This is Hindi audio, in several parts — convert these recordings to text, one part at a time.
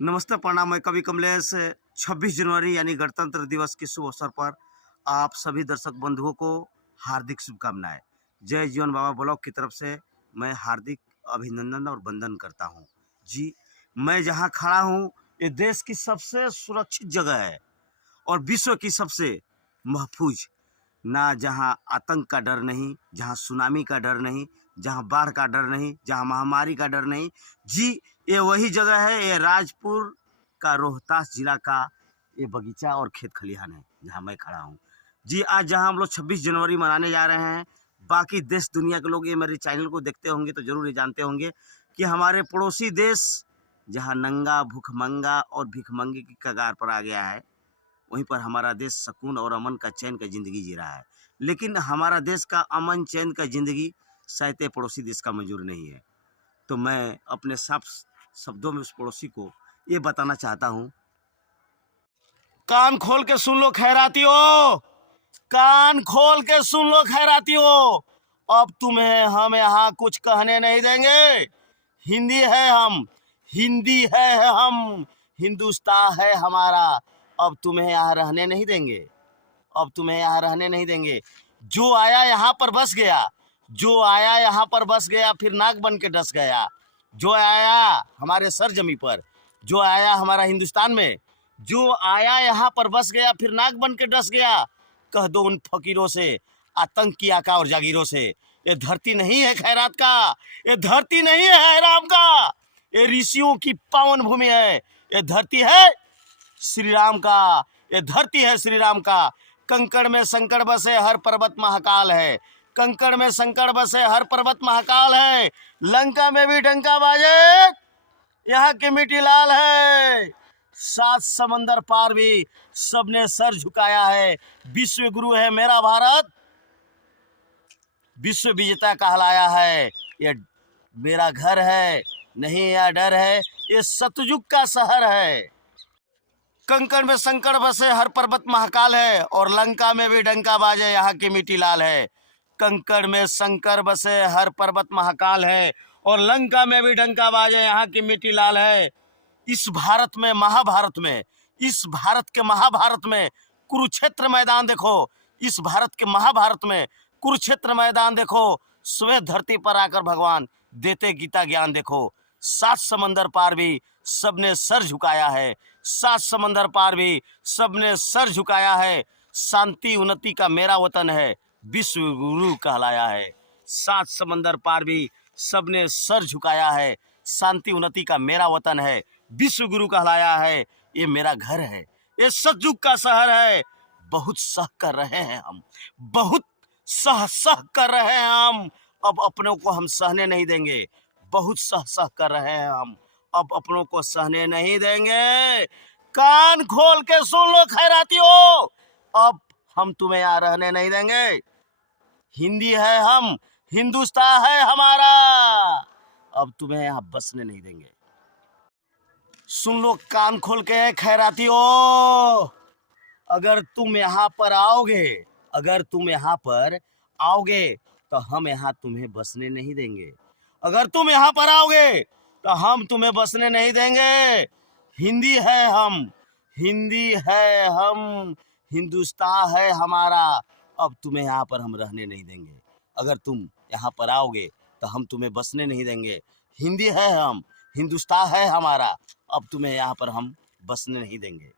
नमस्ते, प्रणाम। मैं कवि कमलेश। 26 जनवरी यानी गणतंत्र दिवस के शुभ अवसर पर आप सभी दर्शक बंधुओं को हार्दिक शुभकामनाएं। जय जीवन बाबा ब्लॉग की तरफ से मैं हार्दिक अभिनंदन और वंदन करता हूं। जी, मैं जहां खड़ा हूं ये देश की सबसे सुरक्षित जगह है और विश्व की सबसे महफूज। ना जहां आतंक का डर नहीं, जहां सुनामी का डर नहीं, जहां बाढ़ का डर नहीं, जहां महामारी का डर नहीं। जी, ये वही जगह है। ये राजपुर का रोहतास जिला का ये बगीचा और खेत खलिहान है जहां मैं खड़ा हूं। जी, आज जहां हम लोग 26 जनवरी मनाने जा रहे हैं, बाकी देश दुनिया के लोग ये मेरे चैनल को देखते होंगे तो जरूर ये जानते होंगे कि हमारे पड़ोसी देश जहां नंगा भूखमंगा और भिखमंगे की कगार पर आ गया है, वहीं पर हमारा देश सुकून और अमन का चैन का ज़िंदगी जी रहा है। लेकिन हमारा देश का अमन चैन का ज़िंदगी शायद पड़ोसी देश का मंजूर नहीं है। तो मैं अपने साफ शब्दों में उस पड़ोसी को ये बताना चाहता हूँ, कान खोल के सुन लो खैरातियों, कान खोल के सुन लो खैरातियों। अब तुम्हें हम यहाँ कुछ कहने नहीं देंगे। हिंदी है हम, हिंदी है हम, हिंदुस्तान है हमारा। अब तुम्हें यहाँ रहने नहीं देंगे, अब तुम्हें यहाँ रहने नहीं देंगे। जो आया यहाँ पर बस गया, जो आया यहाँ पर बस गया फिर नाक बन के डस गया। जो आया हमारे सरजमी पर, जो आया हमारा हिंदुस्तान में, जो आया यहाँ पर बस गया फिर नाक बन के डस गया। कह दो उन फकीरों से, आतंक की आका और जागीरों से, ये धरती नहीं है खैरात का, ये धरती नहीं है राम का, ये ऋषियों की पावन भूमि है। ये धरती है श्री राम का, ये धरती है श्री राम का। कंकड़ में संकड़ बसे हर पर्वत महाकाल है, कंकड़ में संकड़ बसे हर पर्वत महाकाल है। लंका में भी डंका बाजे यहाँ की मिट्टी लाल है। सात समंदर पार भी सबने सर झुकाया है। विश्व गुरु है मेरा भारत, विश्व विजेता कहलाया है। ये मेरा घर है, नहीं यह डर है, ये सतयुग का शहर है। कंकड़ में संकड़ बसे हर पर्वत महाकाल है और लंका में भी डंका बाजे यहाँ की मिट्टी लाल है। कंकड़ में संकड़ बसे हर पर्वत महाकाल है और लंका में भी डंका बाजे यहाँ की मिट्टी लाल है। इस भारत में, महाभारत में, इस भारत के महाभारत में कुरुक्षेत्र मैदान देखो, इस भारत के महाभारत में कुरुक्षेत्र मैदान देखो। स्वयं धरती पर आकर भगवान देते गीता ज्ञान देखो। सात समंदर पार भी सबने सर झुकाया है, सात समंदर पार भी सबने सर झुकाया है। शांति उन्नति का मेरा वतन है, विश्व गुरु कहलाया है। सात समंदर पार भी सबने सर झुकाया है, शांति उन्नति का मेरा वतन है, विश्व गुरु कहलाया है। ये मेरा घर है, ये सतयुग का शहर है। बहुत सह कर रहे हैं हम, बहुत सह कर रहे हैं हम। अब अपनों को हम सहने नहीं देंगे, बहुत सह कर रहे हैं हम, अब अपनों को सहने नहीं देंगे। कान खोल के सुन लो खैरातियों, अब हम तुम्हें यहाँ रहने नहीं देंगे। हिंदी है हम, हिंदुस्तान है हमारा, अब तुम्हें यहाँ बसने नहीं देंगे। सुन लो कान खोल के खैरातियों, अगर तुम यहाँ पर आओगे, अगर तुम यहाँ पर आओगे तो हम यहाँ तुम्हें बसने नहीं देंगे। अगर तुम यहाँ पर आओगे तो हम तुम्हें बसने नहीं देंगे। हिंदी है हम, हिंदी है हम, हिंदुस्तान है हमारा, अब तुम्हें यहाँ पर हम रहने नहीं देंगे। अगर तुम यहाँ पर आओगे तो हम तुम्हें बसने नहीं देंगे। हिंदी है हम, हिंदुस्तान है हमारा, अब तुम्हें यहाँ पर हम बसने नहीं देंगे।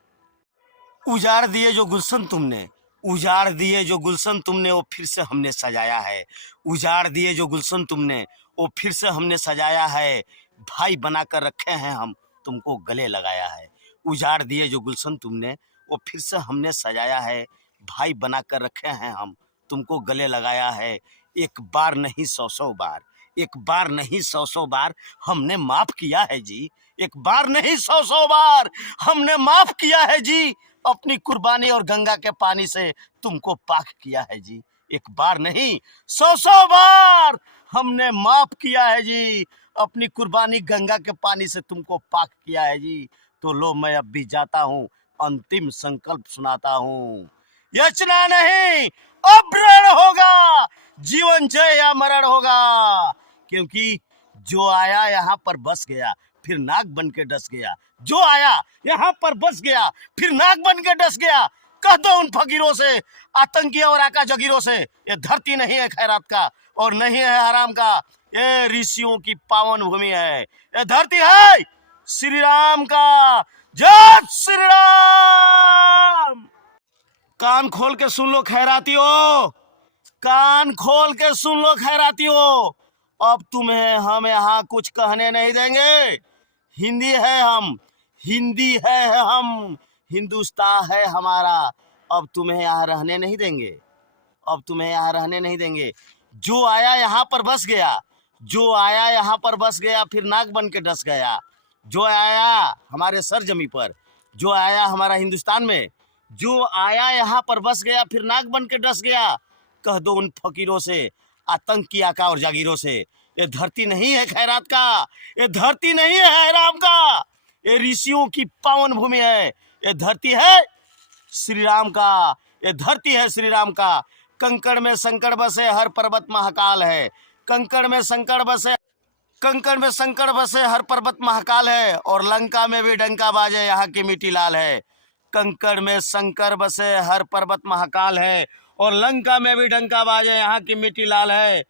उजाड़ दिए जो गुलशन तुमने, उजाड़ दिए जो गुलशन तुमने, वो फिर से हमने सजाया है। उजाड़ दिए जो गुलशन तुमने, वो फिर से हमने सजाया है। भाई बनाकर रखे हैं हम, तुमको गले लगाया है। उजाड़ दिए जो गुलशन तुमने, वो फिर से हमने सजाया है। भाई बनाकर रखे हैं हम, तुमको गले लगाया है। एक बार नहीं 100 बार, एक बार नहीं 100 बार हमने माफ किया है जी। एक बार नहीं 100 बार हमने माफ किया है जी। अपनी कुर्बानी और गंगा के पानी से तुमको पाक किया है जी। एक बार नहीं 100 बार हमने माफ किया है जी। अपनी कुर्बानी गंगा के पानी से तुमको पाक किया है जी। तो लो मैं अब भी जाता हूँ, अंतिम संकल्प सुनाता हूँ। याचना नहीं अब रण होगा, जीवन जय या मरण होगा। क्योंकि जो आया यहाँ पर बस गया, फिर नाग बन के डस गया। जो आया यहाँ पर बस गया, फिर नाग बन के डस गया। कह दो उन फकीरों से, आतंकी और आका जगीरों से, ये धरती नहीं है खैरात का और नहीं है हराम का, ये ऋषियों की पावन भूमि है। ये धरती है श्री राम का। जय श्री राम। कान खोल के सुन लो खैरातियो, कान खोल के सुन लो खैरातियो। अब तुम्हें हम यहाँ कुछ कहने नहीं देंगे। हिंदी है हम, हिंदी है हम, हिंदुस्तान है हमारा। अब तुम्हें यहाँ रहने नहीं देंगे, अब तुम्हें यहाँ रहने नहीं देंगे। जो आया यहाँ पर बस गया, जो आया यहाँ पर बस गया, फिर नाग बन के डस गया। जो आया हमारे सरजमी पर, जो आया हमारा हिंदुस्तान में, जो आया यहाँ पर बस गया, फिर नाग बन के डस गया। कह दो उन फकीरों से, आतंकी आका और जागीरों से, ये धरती नहीं है खैरात का, ये धरती नहीं है राम का, ये ऋषियों की पावन भूमि है। ये धरती है श्री राम का, ये धरती है श्री राम का। कंकड़ में संकट बसे हर पर्वत महाकाल है, कंकड़ में संकट बसे, कंकड़ में संकट बसे हर पर्वत महाकाल है, और लंका में भी डंका बाजे यहाँ की मिट्टी लाल है। कंकड़ में संकट बसे हर पर्वत महाकाल है, और लंका में भी डंका बाजे यहाँ की मिट्टी लाल है।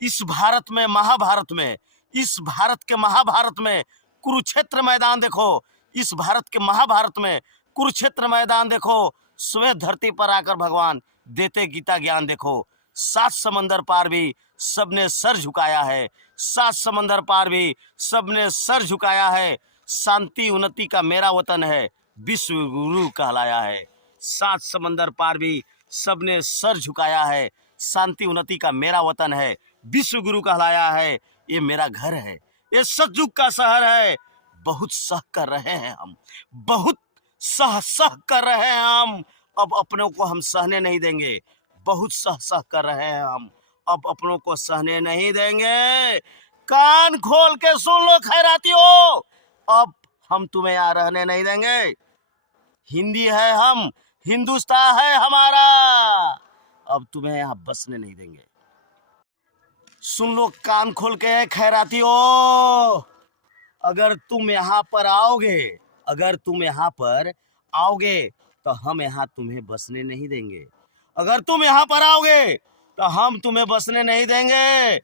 इस भारत में, महाभारत में, इस भारत के महाभारत में कुरुक्षेत्र मैदान देखो, इस भारत के महाभारत में कुरुक्षेत्र मैदान देखो। श्वेत धरती पर आकर भगवान देते गीता ज्ञान देखो। 7 समंदर पार भी सबने सर झुकाया है, 7 समंदर पार भी सबने सर झुकाया है। शांति उन्नति का मेरा वतन है, विश्व गुरु कहलाया है। 7 समंदर पार भी सबने सर झुकाया है, शांति उन्नति का मेरा वतन है, विश्व गुरु कहलाया है। ये मेरा घर है, ये सतयुग का शहर है। बहुत सह कर रहे हैं हम, बहुत सह कर रहे हैं हम, अब अपनों को हम सहने नहीं देंगे। बहुत सह कर रहे हैं हम, अब अपनों को सहने नहीं देंगे। कान खोल के सुन लो खैरातियों, अब हम तुम्हें यहाँ रहने नहीं देंगे। हिंदी है हम, हिंदुस्तान है हमारा, अब तुम्हें यहाँ बसने नहीं देंगे। सुन लो कान खोल के खैरातियों, अगर तुम यहाँ पर आओगे, अगर तुम यहाँ पर आओगे तो हम यहाँ तुम्हें बसने नहीं देंगे। अगर तुम यहाँ पर आओगे तो हम तुम्हें बसने नहीं देंगे।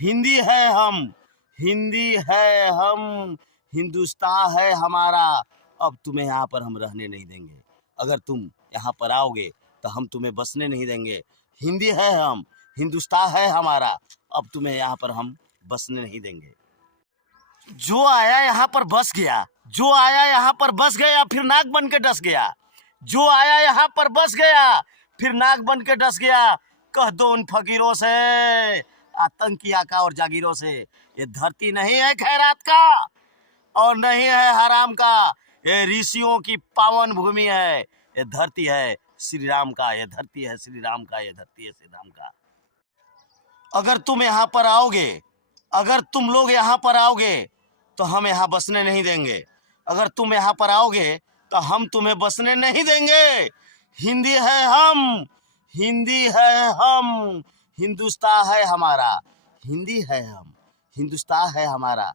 हिंदी है हम, हिंदी है हम, हिंदुस्तान है हमारा, अब तुम्हें यहाँ पर हम रहने नहीं देंगे। अगर तुम यहाँ पर आओगे तो हम तुम्हें बसने नहीं देंगे। हिंदी है हम, हिंदुस्तान है हमारा, अब तुम्हें यहाँ पर हम बसने नहीं देंगे। जो आया यहाँ पर बस गया, जो आया यहाँ पर बस गया, फिर नाग बन के डस गया। जो आया यहाँ पर बस गया, फिर नाग बन के डस गया। कह दो उन फकीरों से, आतंकी आका और जागीरों से, ये धरती नहीं है खैरात का और नहीं है हराम का, ये ऋषियों की पावन भूमि है। ये धरती है श्री राम का, ये धरती है श्री राम का, ये धरती है श्री राम का। अगर तुम यहाँ पर आओगे, अगर तुम लोग यहाँ पर आओगे तो हम यहाँ बसने नहीं देंगे। अगर तुम यहाँ पर आओगे तो हम तुम्हें बसने नहीं देंगे। हिंदी है हम, हिंदी है हम, हिंदुस्तान है हमारा, हिंदी है हम, हिंदुस्तान है हमारा,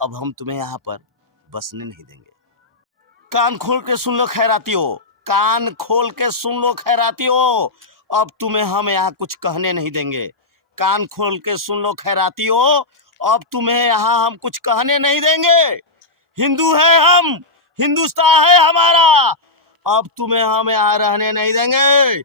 अब हम तुम्हें यहाँ पर बसने नहीं देंगे। कान खोल के सुन लो खैरातियों, कान खोल के सुन लो खैरातियों, अब तुम्हें हम यहाँ कुछ कहने नहीं देंगे। कान खोल के सुन लो खैरातियों, अब तुम्हें यहाँ हम कुछ कहने नहीं देंगे। हिंदू है हम, हिंदुस्तान है हमारा, अब तुम्हें हम यहाँ रहने नहीं देंगे।